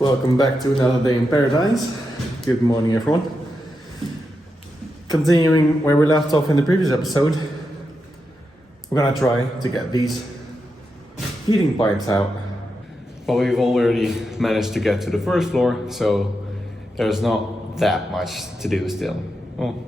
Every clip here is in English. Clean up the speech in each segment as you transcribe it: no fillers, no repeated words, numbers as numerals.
Welcome back to another day in paradise. Good morning, everyone. Continuing where we left off in the previous episode, we're gonna try to get these heating pipes out. But we've already managed to get to the first floor, so there's not that much to do still. Oh.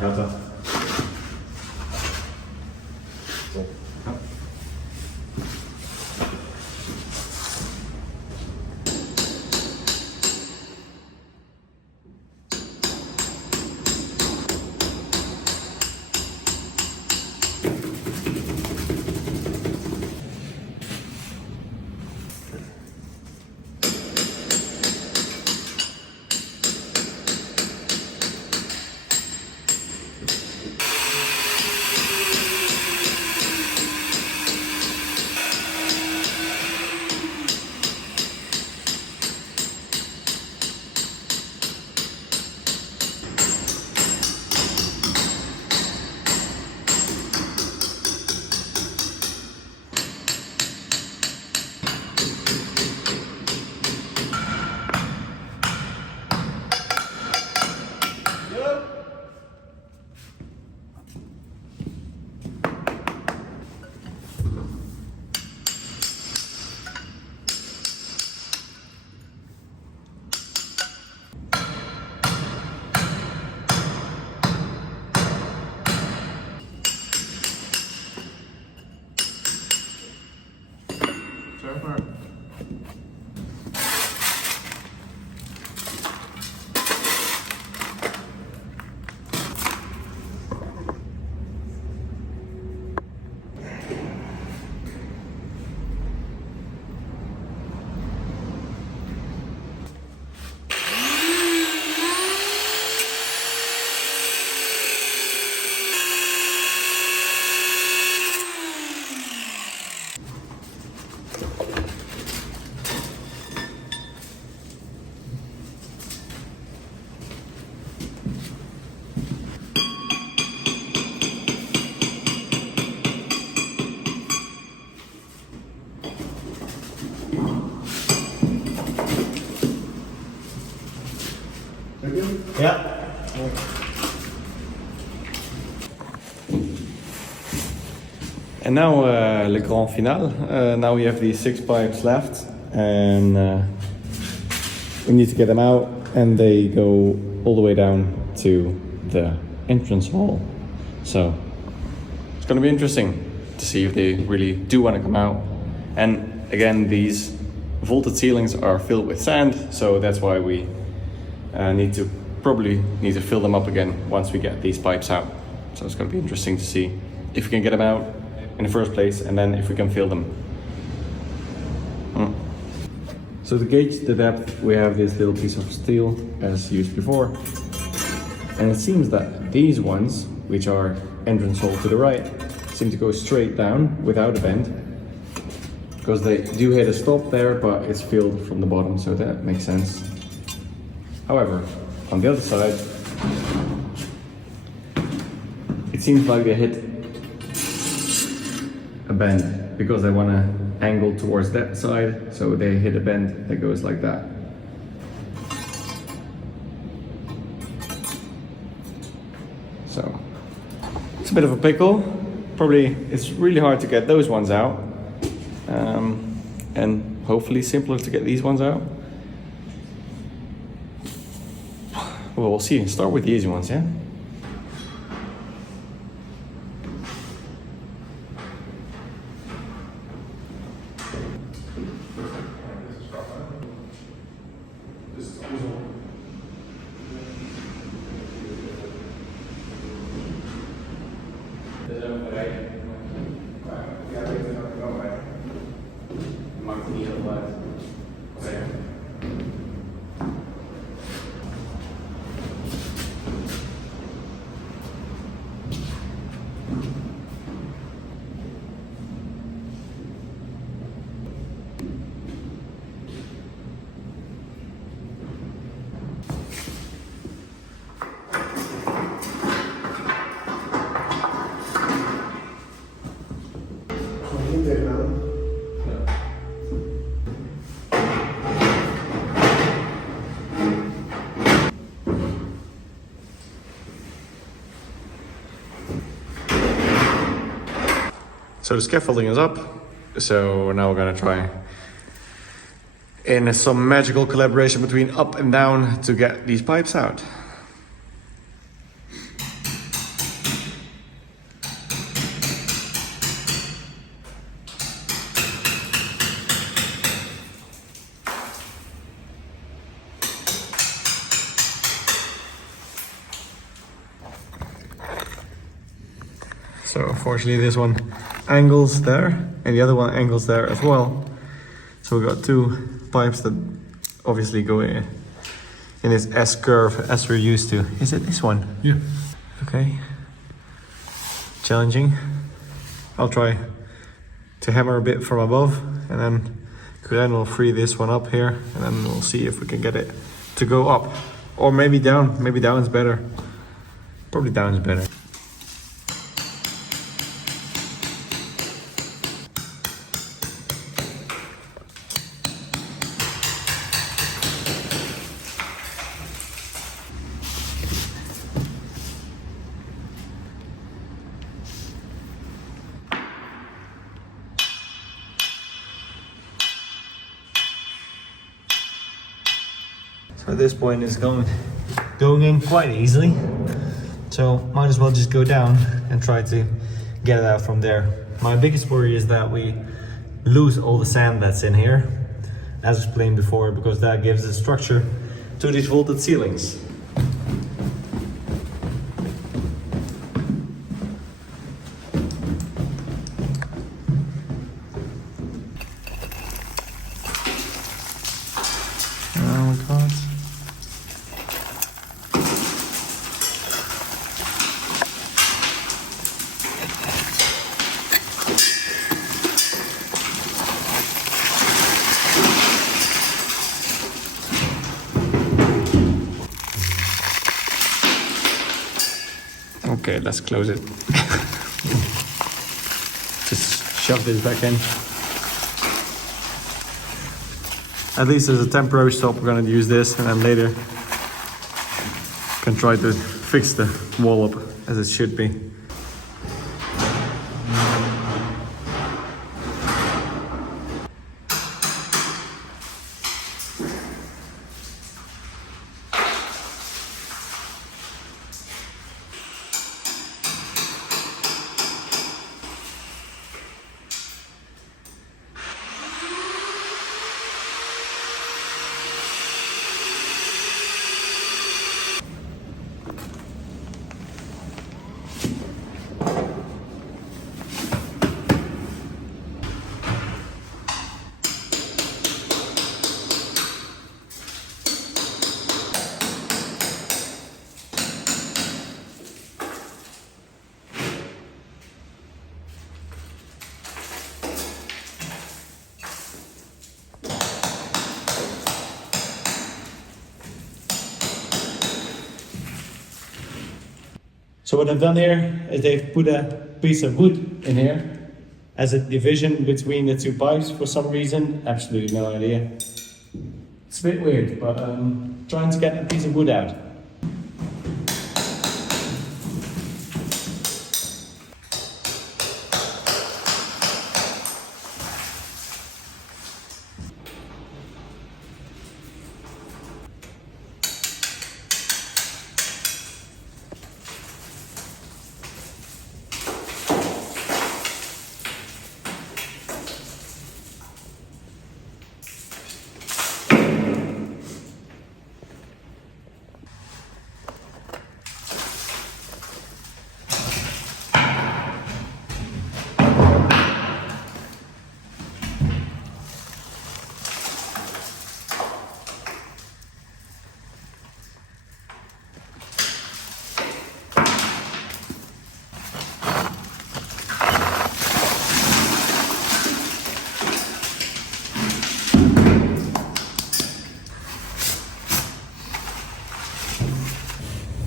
Gaat dat? Top. Ja. Yeah. And now le grand finale. Now we have these 6 pipes left, and we need to get them out, and they go all the way down to the entrance hall. So it's going to be interesting to see if they really do want to come out. And again, these vaulted ceilings are filled with sand, so that's why we probably need to fill them up again once we get these pipes out. So it's going to be interesting to see if we can get them out in the first place, and then if we can fill them. So to gauge the depth, we have this little piece of steel as used before, and it seems that these ones which are entrance hole to the right, seem to go straight down without a bend, because they do hit a stop there, but it's filled from the bottom, so that makes sense. However, on the other side, it seems like they hit a bend because they want to angle towards that side, so they hit a bend that goes like that. So it's a bit of a pickle. Probably it's really hard to get those ones out, and hopefully simpler to get these ones out. Well, we'll see. Start with the easy ones, yeah? So the scaffolding is up, so now we're gonna try in some magical collaboration between up and down to get these pipes out. So unfortunately this one angles there and the other one angles there as well. So we got two pipes that obviously go in this S curve as we're used to. Is it this one? Yeah. Okay. Challenging. I'll try to hammer a bit from above, and then we'll free this one up here, and then we'll see if we can get it to go up. Or maybe down. Maybe down's better. Probably down's better. So at this point it's going in quite easily. So might as well just go down and try to get it out from there. My biggest worry is that we lose all the sand that's in here, as explained before, because that gives the structure to these vaulted ceilings. Oh my god. Okay, let's close it. Just shove this back in. At least as a temporary stop, we're gonna use this, and then later can try to fix the wall up as it should be. So what I've done here is they've put a piece of wood in here as a division between the two pipes for some reason. Absolutely no idea. It's a bit weird, but trying to get a piece of wood out.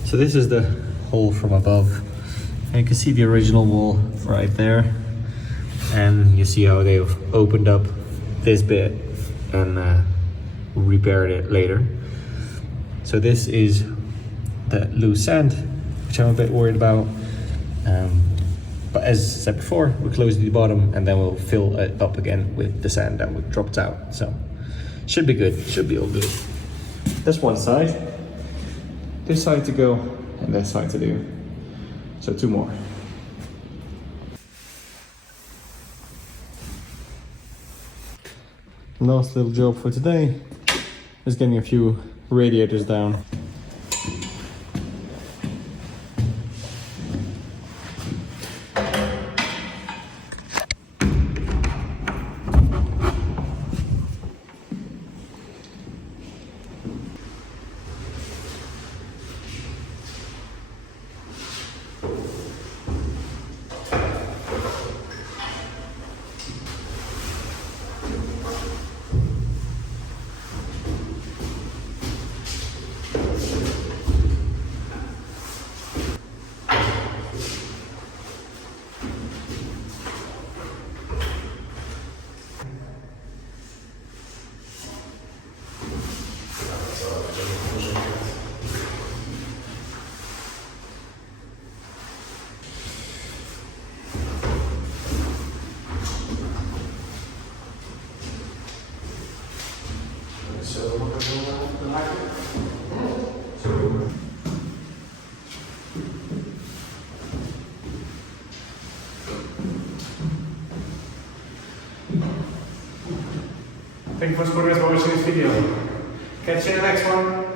So this is the hole from above. And you can see the original wall right there. And you see how they've opened up this bit and repaired it later. So this is the loose sand, which I'm a bit worried about. But as I said before, we'll close the bottom and then we'll fill it up again with the sand that we dropped out. So should be good, should be all good. That's one side. This side to go and that side to do. So 2 more. Last little job for today is getting a few radiators down. Thank you for watching this video. Catch you in the next one.